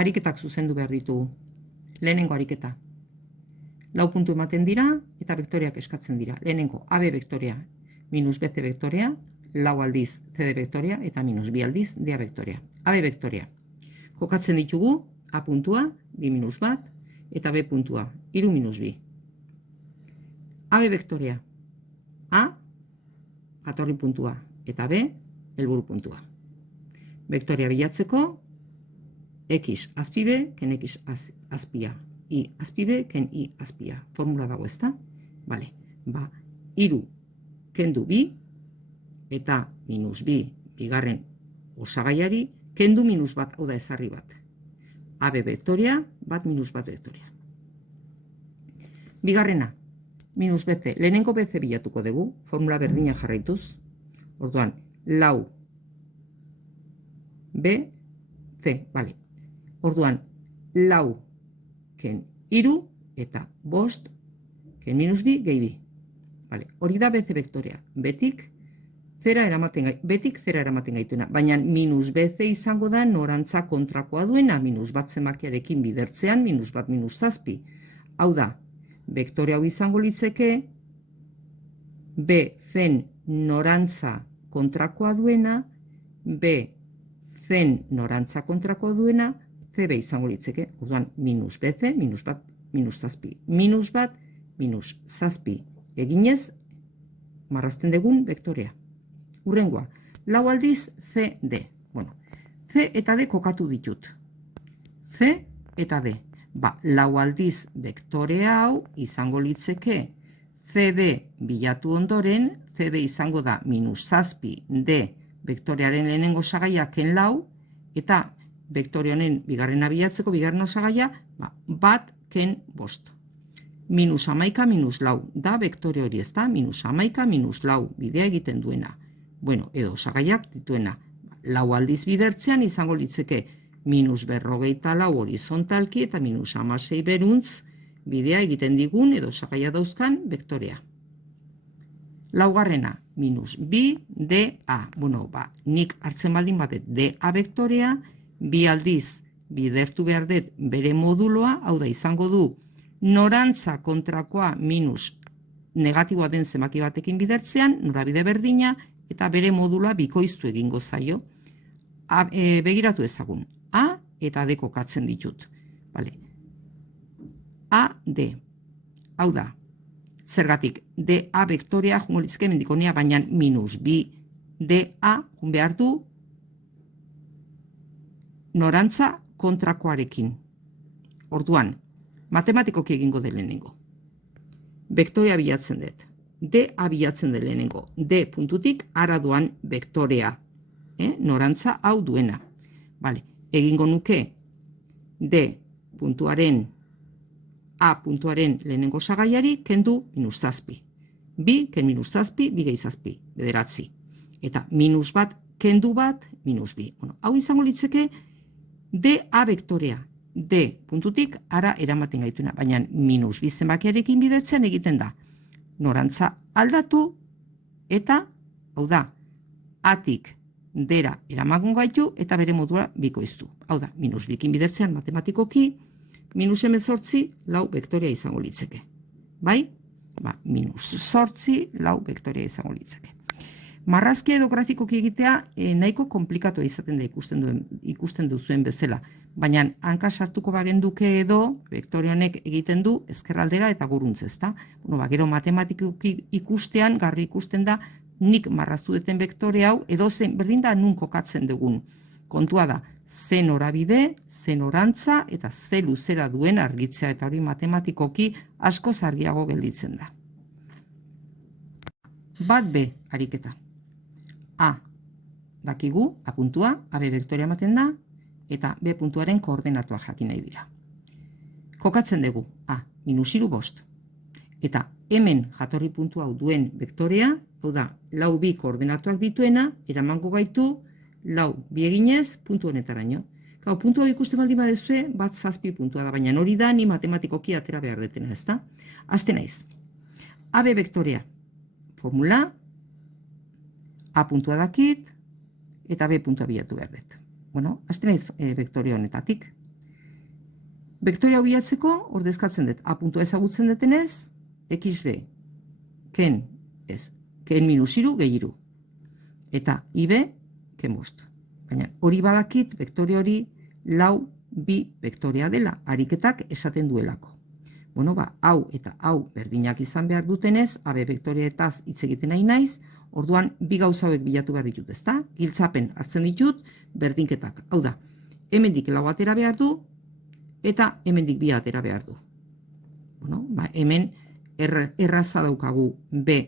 ariketak zuzendu behar ditugu. Lehenengo ariketa. 4 puntu ematen dira eta vektoreak eskatzen dira. Lehenengo AB vektorea minus BC vektorea, 4 aldiz CD vektorea eta minus 2 aldiz DA vektorea. AB vektorea. Kokatzen ditugu A puntua, 2 minus 1, eta B puntua, 3 minus 2. AB vektorea. A, jatorri puntua, eta B, helburu puntua. Vektorea bilatzeko, X azpi B, ken X azpia. I azpi B, ken I azpia. Formula dago ezta? Bale, 3 kendu 2, eta minus 2, bigarren osagaiari, kendu minus 1, hau da ezarri bat. AB vektorea, 1 minus 1 vektorea. Bigarrena, minus BC, lehenengo BC bilatuko dugu, formula berdina jarraituz. Orduan, 4 B, C, bale. Orduan, 4 ken 3 eta 5 ken minus 2 gehi 2. Vale. Hori da BC vektorea. Betik zera eramaten gaituena. Baina minus BC izango da norantza kontrakoa duena, minus 1 zenbakiarekin bidertzean, minus 1 minus 7. Hau da, vektore hau izango litzeke B zen norantza kontrakoa duena, B zen norantza kontrakoa duena, CB izango litzeke. Orduan, minus BC, minus 1, minus 7. Minus 1, minus 7. Eginez, marrazten dugun vektorea. Urrengoa, 4 aldiz CD. Bueno, C eta D kokatu ditut. C eta D. 4 aldiz vektore hau izango litzeke CD bilatu ondoren, CD izango da minus 7 D vektorearen lehenengo osagaia ken 4, eta vektore honen bigarrena bilatzeko bigarren osagaia 1 ken 5. Minus 11 minus 4 da vektore hori ez da, minus 11 minus 4 bidea egiten duena. Bueno, edo osagaiak dituena. 4 aldiz bidertzean izango litzeke minus 44 horizontalki eta minus 16 beruntz bidea egiten digun edo osagaia dauzkan vektorea. Laugarrena, minus 2 DA. Bueno, nik hartzen baldin badet DA vektorea, 2 aldiz bidertu behar dut bere moduloa, hau da izango du norantza kontrakoa minus negatiboa den zenbaki batekin bidertzean, norabide berdina, eta bere modula bikoiztu egingo zaio. Begiratu ezagun. A eta D kokatzen ditut. Vale. A, D. Hau da, zergatik, DA vektorea jungo litzke mendikonia, baina minus 2 DA jun behar du norantza kontrakoarekin. Orduan, matematikoki egingo de lehenengo. Vektorea bilatzen dut. DA bilatzen dut lehenengo. D puntutik ara doan vektorea. Norantza hau duena. Vale. Egingo nuke D puntuaren A puntuaren lehenengo osagaiari kendu minus 7. 2 ken minus 7, 2 gehi 7, bederatzi. Eta minus 1 kendu 1, minus 2. Bueno, hau izango litzeke DA vektorea. D puntutik ara eramaten gaituna, baina minus 2 zenbakiarekin bidertzen egiten da. Norantza aldatu eta, hau da, atik dera eramakon gaitu eta bere modula bikoiztu. Hau da, minus 2 bidertzean matematikoki, minus 18, 4 vektorea izango litzeke. Bai? Minus 8, 4 vektorea izango litzeke. Marrazkia edo grafikoki egitea nahiko komplikatua izaten da ikusten duzuen bezala. Baina hanka sartuko bagenduke edo vektore honek egiten du ezkerraldera eta guruntz, ezta? Bueno, gero matematikoki ikustean, garbi ikusten da, nik marraztu duten vektore hau edo zen berdin da nun kokatzen dugun. Kontua da, ze norabide, ze norantza eta ze luzera duen argitzea, eta hori matematikoki asko argiago gelditzen da. Bat B ariketa. A dakigu, A puntua, AB vektorea ematen da, eta B puntuaren koordenatuak jakin nahi dira. Kokatzen dugu, A, minus 3, 5. Eta hemen jatorri puntu hau duen vektorea, hau da, 4, 2 koordenatuak dituena, eramango gaitu, 4, 2 eginez, puntu honetaraino. Gau, puntu hau ikusten baldin badezue, 7 puntua da, baina hori da, ni matematikoki atera behar detena, ezta? Haste naiz. AB vektorea, formula, A puntua dakit, eta B puntua bilatu behar dut. Bueno, haste naiz vektore honetatik. Vektorea hau bilatzeko, ordezkatzen dut, A puntua ezagutzen dutenez, XB, ken minus iru gehi iru. Eta IB, ken bost. Baina hori badakit, vektore hori lau bi vektorea dela, ariketak esaten duelako. Bueno, hau eta hau berdinak izan behar dutenez, AB vektoreetaz hitz egiten nahi naiz, orduan bi gauza hauek bilatu behar ditut, ezta? Giltzapen hartzen ditut, berdinketak. Hau da, hemendik lau atera behar du, eta hemendik bi atera behar du. Bueno, hemen erraza daukagu B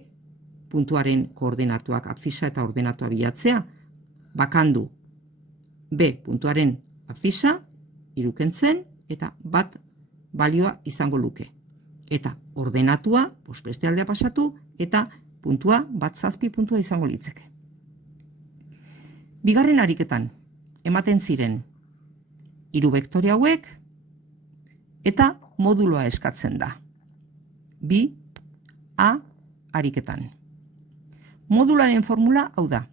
puntuaren koordenatuak abzisa eta ordenatua bilatzea, bakandu B puntuaren abzisa, irukentzen, eta bat balioa izango luke. Eta ordenatua, beste aldea pasatu, eta puntua bat zazpi puntua izango litzeke. Bigarren ariketan, ematen ziren hiru vektore hauek, eta moduloa eskatzen da. Bi A ariketan. Modularen formula hau da.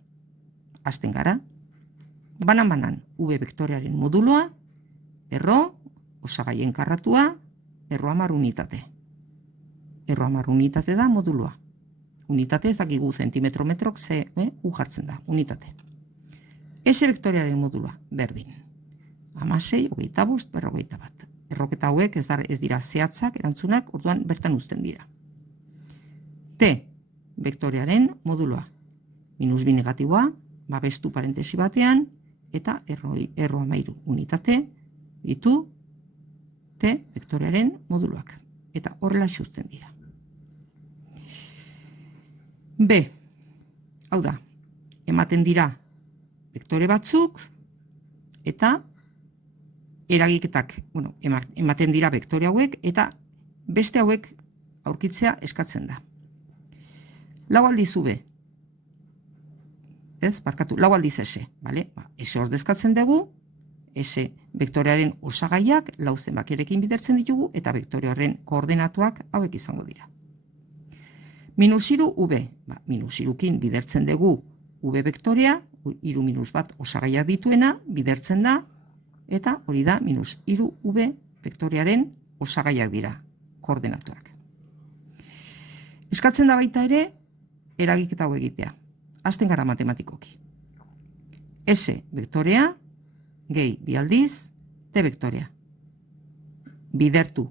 Hasten gara. Banan-banan V vektorearen moduloa, erro, osagaien karratua, erro 10 unitate. Erro 10 unitate da moduloa. Unitate ez dakigu zentimetro metrok ze U jartzen da, unitate. S vektorearen modulua, berdin. 16, 25, 41. Erroketa hauek ez dira zehatzak, erantzunak, orduan bertan uzten dira. T vektorearen moduloa. Minus bi negatiboa, babestu parentesi batean, eta erro 13 unitate ditu T vektorearen moduluak. Eta horrela uzten dira. B, hau da, ematen dira vektore batzuk, eta eragiketak, ematen dira vektore hauek, eta beste hauek aurkitzea eskatzen da. Lau aldiz V, lau aldiz S, S ordezkatzen dugu, S vektorearen osagaiak lau zenbakirekin bidertzen ditugu, eta vektore horren koordenatuak hauek izango dira. Minus iru V, minus irukin bidertzen dugu V vektorea, iru minus bat osagaiak dituena, bidertzen da, eta hori da minus iru V vektorearen osagaiak dira, koordenatuak. Eskatzen da baita ere, eragiketa hau egitea. Hasten gara matematikoki. S vektorea, gehi bi aldiz, T vektorea. Bidertu,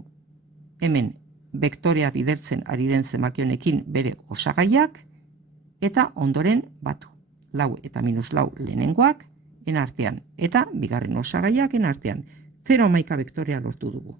hemen vektorea bidertzen ari den zenbaki honekin bere osagaiak, eta ondoren batu. Lau eta minus lau lehenengoak, artean, eta bigarren osagaiak artean. 0,11 vektorea lortu dugu.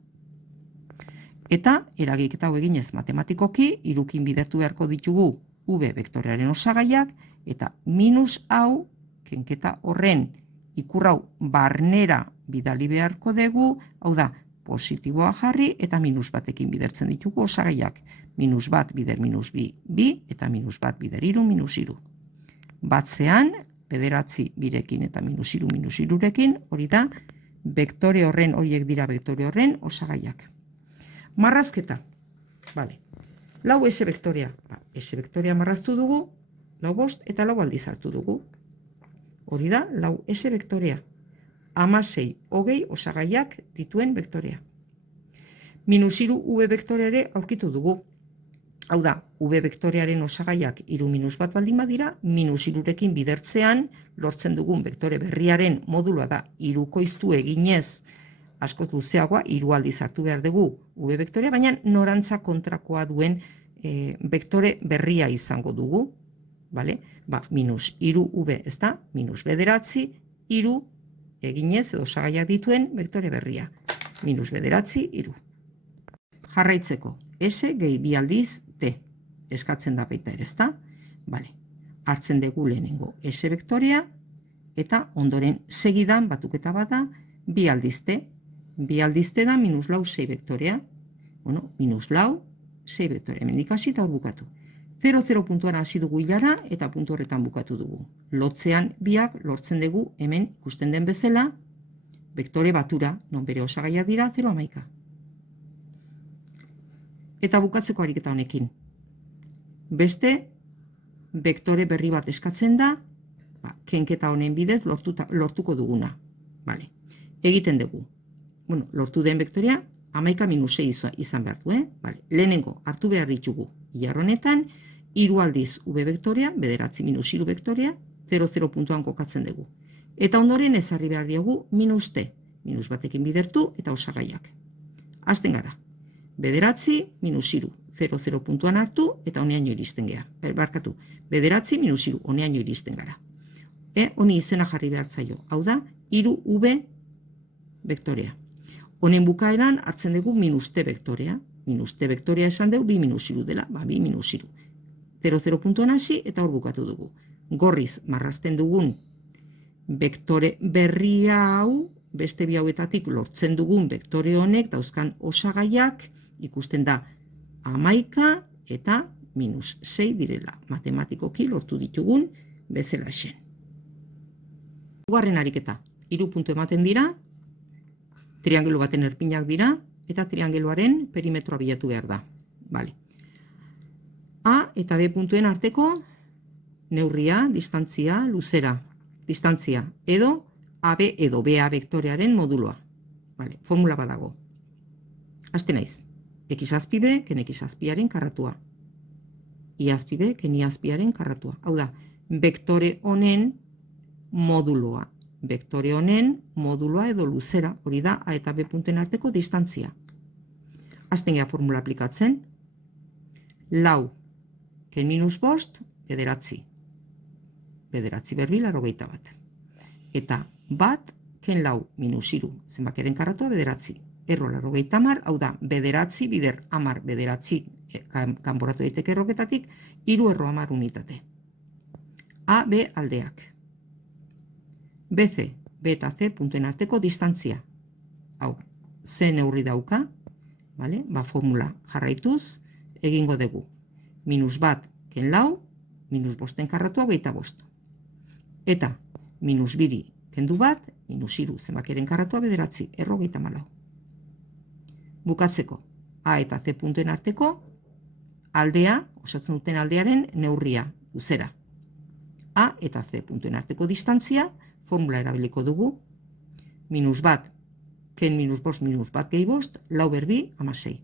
Eta eragiketa hau eginez matematikoki, irukin bidertu beharko ditugu V vektorearen osagaiak, eta minus hau, kenketa horren ikurrau barnera bidali beharko dugu, hau da, positiboa jarri, eta minus batekin bidertzen ditugu osagaiak. Minus bat bider minus bi, bi, eta minus bat bider iru, minus iru. Batzean, bederatzi birekin eta minus irurekin, hori da, vektore horren, horiek dira vektore horren osagaiak. Marrazketa. Lau S vektorea. S vektorea marraztu dugu, lau bost eta lau aldiz hartu dugu. Hori da, lau S vektorea. 16, 20 osagaiak dituen vektorea. Minus iru V vektorea ere aurkitu dugu. Hau da, V vektorearen osagaiak iru minus bat baldin badira, minus irurekin bidertzean lortzen dugun vektore berriaren modulua da irukoiztu eginez askoz luzeagoa, hiru aldiz hartu behar dugu V vektorea, baina norantza kontrakoa duen vektore berria izango dugu. Minus iru V, ez da, minus bederatzi, iru eginez edo osagaiak dituen vektore berria. Minus bederatzi, iru. Jarraitzeko, S gehi bi aldiz T. Eskatzen da baita ere, ezta? Hartzen dugu lehenengo S vektorea, eta ondoren segidan batuketa bada bi aldiz T. Bi aldiz T da minus lau 6 vektorea. Minus lau 6 vektorea. Hemendik hasi eta hor bukatu. 0,0 puntuan hasi dugu hilara eta puntu horretan bukatu dugu. Lotzean biak lortzen dugu hemen ikusten den bezala vektore batura, non bere osagaiak dira 0,11. Eta bukatzeko ariketa honekin. Beste vektore berri bat eskatzen da, kenketa honen bidez lortuko duguna. Egiten dugu. lortu den vektorea, 11-6 izan behar du, Vale. Lehenengo, hartu behar ditugu, ilar honetan, 3 aldiz V vektorea, 9-3 vektorea, 0,0 puntuan kokatzen dugu. Eta ondoren ezarri behar diogu minus T, minus batekin bidertu eta osagaiak. Hasten gara, 9-3, 0,0 puntuan hartu eta honeaino iristen gara. Barkatu, 9-3, honeaino iristen gara. Honi izena jarri behar zaio, hau da, 3V vektorea. Honen bukaeran hartzen dugu minus T vektorea. Minus T vektorea esan dugu 2-3 dela, 2-3. 0,0 puntuan hasi eta hor bukatu dugu. Gorriz marrazten dugun vektore berria hau, beste bi hauetatik lortzen dugun vektore honek dauzkan osagaiak ikusten da 11 eta minus 6 direla. Matematikoki lortu ditugun bezalaxen. Hirugarren ariketa, 3 puntu ematen dira, triangelu baten erpinak dira, eta triangeluaren perimetroa bilatu behar da. Vale. A eta B puntuen arteko neurria, distantzia, luzera, distantzia, edo AB edo BA vektorearen moduloa. Vale. Formula badago. Haste naiz. X azpi B, ken X azpiaren karratua. Y azpi B, ken Y azpiaren karratua. Hau da, vektore honen moduloa. Vektore honen moduloa edo luzera, hori da A eta B puntuen arteko distantzia. Hasten gea formula aplikatzen. Lau, ken minus bost, bederatzi. Bederatzi berbi, 81. Eta bat, ken lau minus iru, zenbakiaren karratua bederatzi. Erro 80, hau da, bederatzi bider 10 bederatzi kanporatu daiteke erroketatik, 3 erro 10 unitate. A, B aldeak. BC, B eta C puntuen arteko distantzia. Hau, C neurri dauka, vale? Formula jarraituz, egingo dugu. Minus bat, ken lau, minus bosten karratua 25. Eta, minus biri, kendu bat, minus iru, zenbakiaren karratua bederatzi, erro 24. Bukatzeko, A eta C puntuen arteko, aldea, osatzen duten aldearen neurria, luzera. A eta C puntuen arteko distantzia, formula erabiliko dugu, minus bat, ken minus bost, minus bat gehi bost, lau berbi, 16.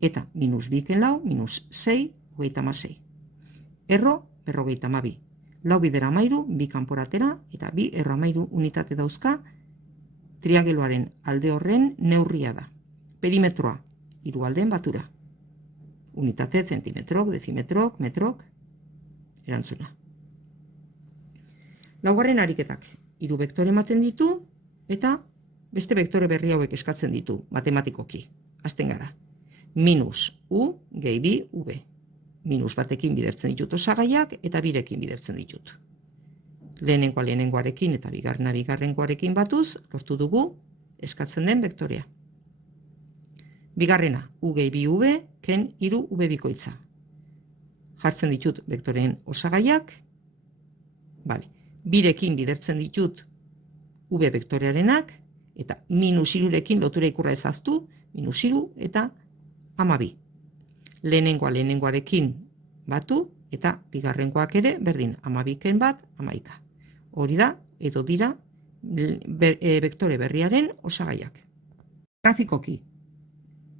Eta minus bi ken lau, minus 6, 26. Erro, berro 22. Lau bidera 13, bi kanporatera, eta bi erro 13 unitate dauzka, triangeluaren alde horren neurria da. Perimetroa, hiru aldeen batura. Unitate, zentimetrok, dezimetrok, metrok, erantzuna. Laugarren ariketak, 3 vektore ematen ditu, eta beste vektore berri hauek eskatzen ditu, matematikoki. Hasten gara. Minus U gehi bi V. Minus batekin bidertzen ditut osagaiak, eta birekin bidertzen ditut. Lehenengoarekin eta bigarrengoarekin batuz, lortu dugu eskatzen den vektorea. Bigarrena, U gehi bi V, ken 3 V bikoitza. Jartzen ditut vektoreen osagaiak, bale. Birekin bidertzen ditut V vektorearenak, eta minus irurekin lotura ikurra ezaztu, minus iru eta 12. Lehenengoarekin batu, eta bigarrengoak ere berdin, 12ken bat, 11. Hori da, edo dira, vektore berriaren osagaiak. Grafikoki,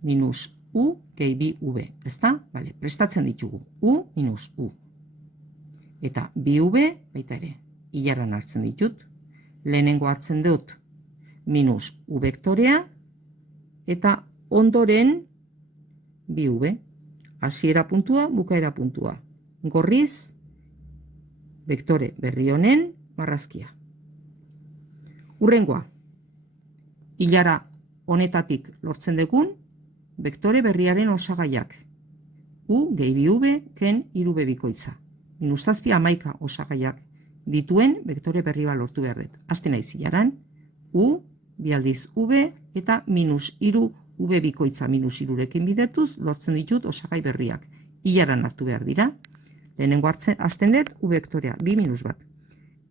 minus U gehi bi V, ezta? Bale, prestatzen ditugu, U minus U. Eta bi V, baita ere, hilaran hartzen ditut, lehenengo hartzen dut minus U vektorea, eta ondoren bi V, hasiera puntua, bukaera puntua. Gorriz, vektore berri honen marrazkia. Hurrengoa, hilara honetatik lortzen dugun, vektore berriaren osagaiak. U gehi bi V, ken 3 V bikoitza. Minus 7 11 osagaiak dituen vektore berri bat lortu behar dut. Hasten naiz hilaran, U, bi aldiz V, eta minus 3 V bikoitza minus 3rekin bidertuz, lortzen ditut osagai berriak. Hilaran hartu behar dira. Lehenengo hasten dut, U vektorea, 2 minus bat.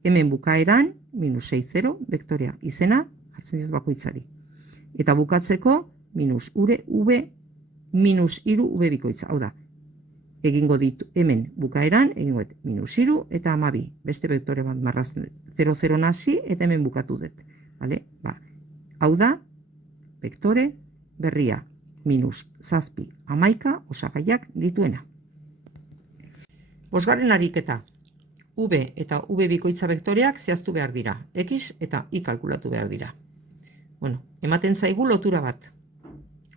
Hemen bukaeran, minus 6, 0, vektorea izena, jartzen ditut bakoitzari. Eta bukatzeko, minus V, minus 3 V bikoitza. Hau da, egingo ditu, hemen bukaeran, egingo dut, minus 3 eta 12. Beste vektore bat marrazten dut. 0, 0 nasi, eta hemen bukatu dut. Vale? Ba, hau da, vektore berria, minus zazpi amaika osagaiak dituena. Bosgarren ariketa. V eta V bikoitza vektoreak zehaztu behar dira. X eta Y kalkulatu behar dira. Bueno, ematen zaigu lotura bat.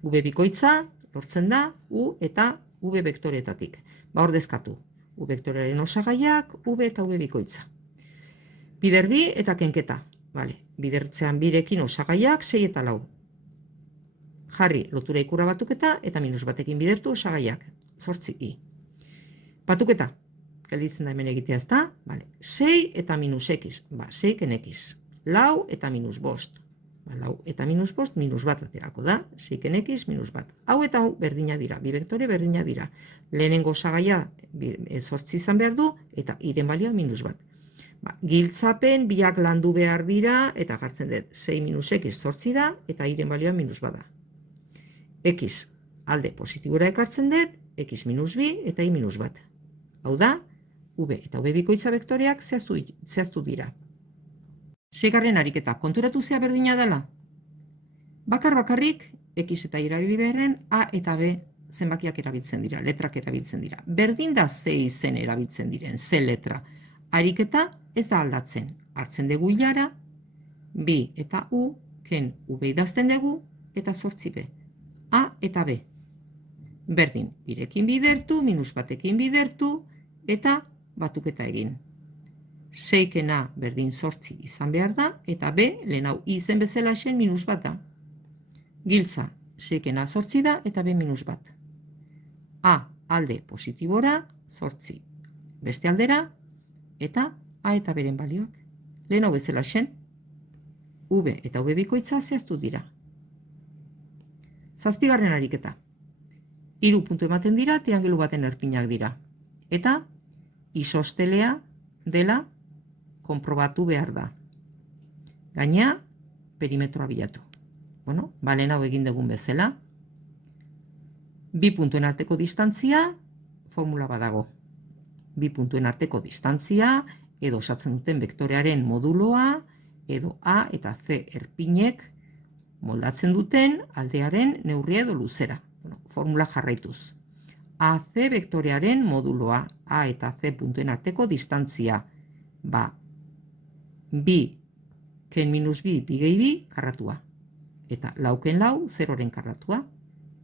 V bikoitza lortzen da U eta V vektoreetatik. Ordezkatu. U vektorearen osagaiak, V eta V bikoitza. Bider bi eta kenketa. Vale. Bidertzean birekin osagaiak 6 eta 4. Jarri lotura ikurra batuketa eta minus batekin bidertu osagaiak. 8i. Batuketa. Gelditzen da hemen egitea ez da. Vale. 6 eta minus x. 6 ken x. 4 eta minus 5. 4 eta minus 5, minus bat aterako da. 6 ken x, minus bat. Hau eta hau berdina dira. Bi vektore berdina dira. Lehenengo osagaia 8 izan behar du eta iren balioa minus bat. Giltzapen biak landu behar dira eta jartzen dut 6 minus x 8 da eta iren balioa minus bat da. X alde positibora ekartzen dut, x minus 2 eta y minus bat. Hau da, V eta V bikoitza vektoreak zehaztu dira. Seigarren ariketa, konturatu zea berdina dela? Bakarrik, X eta Y beharren A eta B zenbakiak erabiltzen dira, letrak erabiltzen dira. Berdin da ze izen erabiltzen diren, ze letra. Ariketa ez da aldatzen. Hartzen dugu ilara, B eta U, ken V idazten dugu, eta 8B. A eta B. Berdin, birekin bidertu, minus batekin bidertu, eta batuketa egin. 6kena berdin 8 izan behar da, eta B, lehen hau izen bezala esen minus bat da. Giltza, 6kena 8 da, eta B minus bat. A alde positibora, 8 beste aldera, eta A eta beren balioak. Lehen hau bezala esen, V eta V bikoitza zehaztu dira. Zazpigarren ariketa. 3 puntu ematen dira, triangelu baten erpinak dira. Eta isostelea dela konprobatu behar da. Gainea, perimetroa bilatu. Bueno, balen hau egin dugun bezala. Bi puntuen arteko distantzia, formula badago. Bi puntuen arteko distantzia, edo osatzen duten vektorearen moduloa, edo A eta C erpinek moldatzen duten aldearen neurria edo luzera. Bueno, formula jarraituz. AC vektorearen moduloa, A eta C puntuen arteko distantzia, bi ken minus bi, bi gehi bi, karratua. Eta lauken lau, zeroren karratua.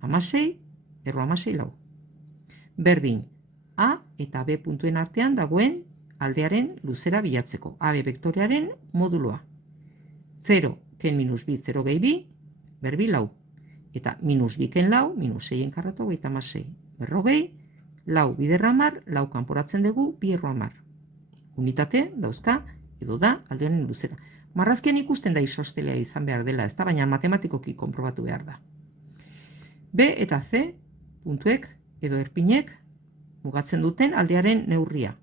16, erro 16 lau. Berdin, A eta B puntuen artean dagoen aldearen luzera bilatzeko. AB vektorearen moduloa. 0 ken minus bi, 0 gehi bi, berbi lau. Eta minus bi ken lau, minus 6en karratu, 36. Berrogei, lau bider 10, lau kanporatzen dugu, bi erro 10. Unitate dauzka, edo da, aldearen luzera. Marrazkian ikusten da isostelea izan behar dela, ez da, baina matematikoki konprobatu behar da. B eta C puntuek edo erpinek mugatzen duten aldearen neurria.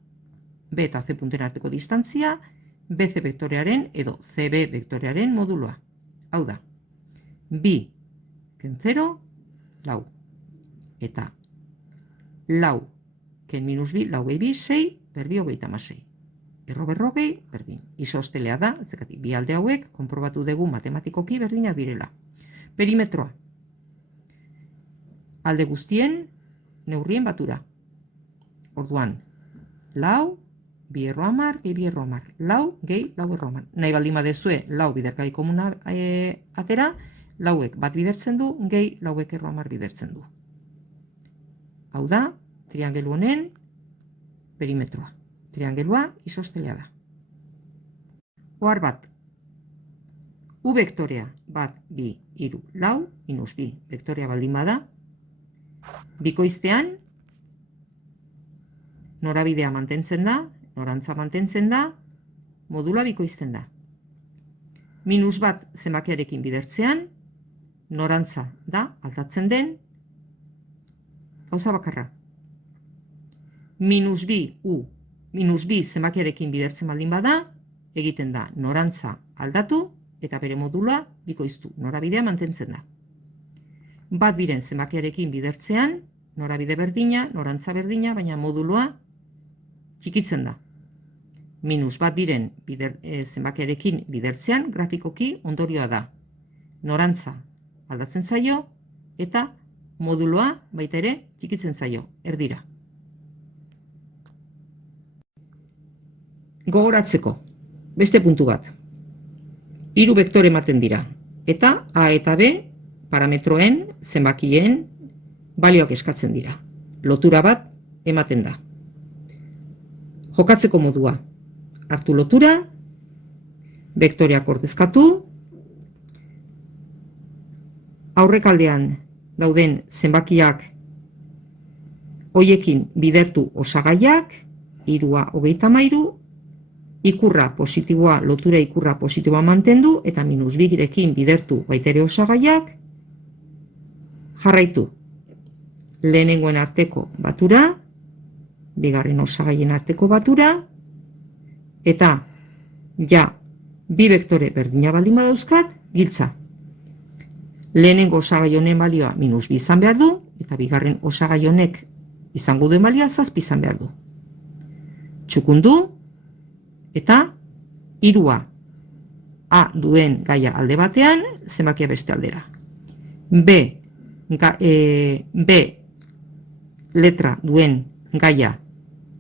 B eta C puntuen arteko distantzia, BC vektorearen edo CB vektorearen moduloa. Hau da, bi ken 0, lau. Eta lau ken minus bi, lau gehi bi, 6, berbi 36. Erro berrogei, berdin. Isostelea da, zekati, bi alde hauek, konprobatu dugu matematikoki berdinak direla. Perimetroa. Alde guztien, neurrien batura. Orduan, lau, bi erro 10, gehi bi erro 10. Lau, gehi, lau erro 10. Nahi baldin badezue, lau biderkai komuna atera, lauek bat bidertzen du, gehi, lauek erro 10 bidertzen du. Hau da, triangelu honen perimetroa. Triangelua isostelea da. Ohar bat. U vektorea bat, bi, hiru, lau, minus bi vektorea baldin bada. Bikoiztean norabidea mantentzen da, norantza mantentzen da, modula bikoizten da. Minus bat zenbakiarekin bidertzean, norantza da, aldatzen den, gauza bakarra. Minus bi zenbakiarekin bidertzen baldin bada, egiten da norantza aldatu eta bere modula bikoiztu. Norabidea mantentzen da. Bat biren zenbakiarekin bidertzean, norabide berdina, norantza berdina, baina modulua txikitzen da. Minus bat biren zenbakiarekin bidertzean, grafikoki ondorioa da. Norantza aldatzen zaio, eta moduloa baita ere txikitzen zaio, erdira. Gogoratzeko, beste puntu bat. 3 vektore ematen dira, eta A eta B parametroen, zenbakien, balioak eskatzen dira. Lotura bat ematen da. Jokatzeko modua. Hartu lotura, vektoreak ordezkatu, aurrekaldean dauden zenbakiak hoiekin bidertu osagaiak, 3a 33, ikurra positiboa, lotura ikurra positiboa mantendu, eta -2rekin bidertu baitere osagaiak, jarraitu. Lehenengoen arteko batura, bigarren osagaien arteko batura, eta ja, 2 vektore berdina baldin badauzkat, giltza. Lehenengo osagai honen balioa -2 izan behar du, eta bigarren osagai honek izango duen balioa 7 izan behar du. Txukundu, eta 3a A duen gaia alde batean, zenbakia beste aldera. B letra duen gaia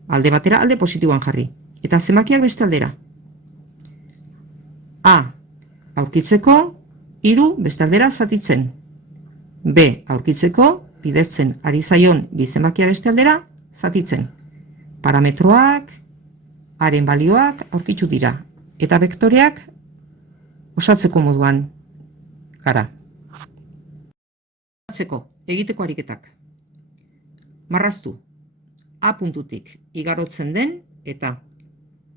alde batera, alde positiboan jarri. Eta zenbakiak beste aldera. A aurkitzeko, 3 beste aldera zatitzen. B aurkitzeko, bidertzen ari zaion bi zenbakia beste aldera zatitzen. Parametroak, haren balioak aurkitu dira. Eta vektoreak osatzeko moduan gara. Egiteko ariketak. Marraztu. A puntutik igarotzen den eta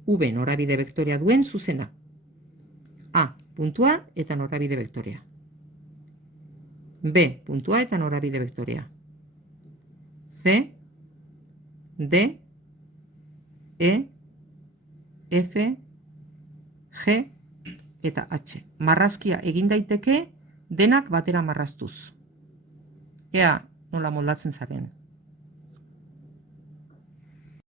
V norabide vektorea duen zuzena. A puntua eta norabide vektorea. B puntua eta norabide vektorea. C, D, E, F, G eta H. Marrazkia egin daiteke denak batera marraztuz. Ea nola moldatzen zaren.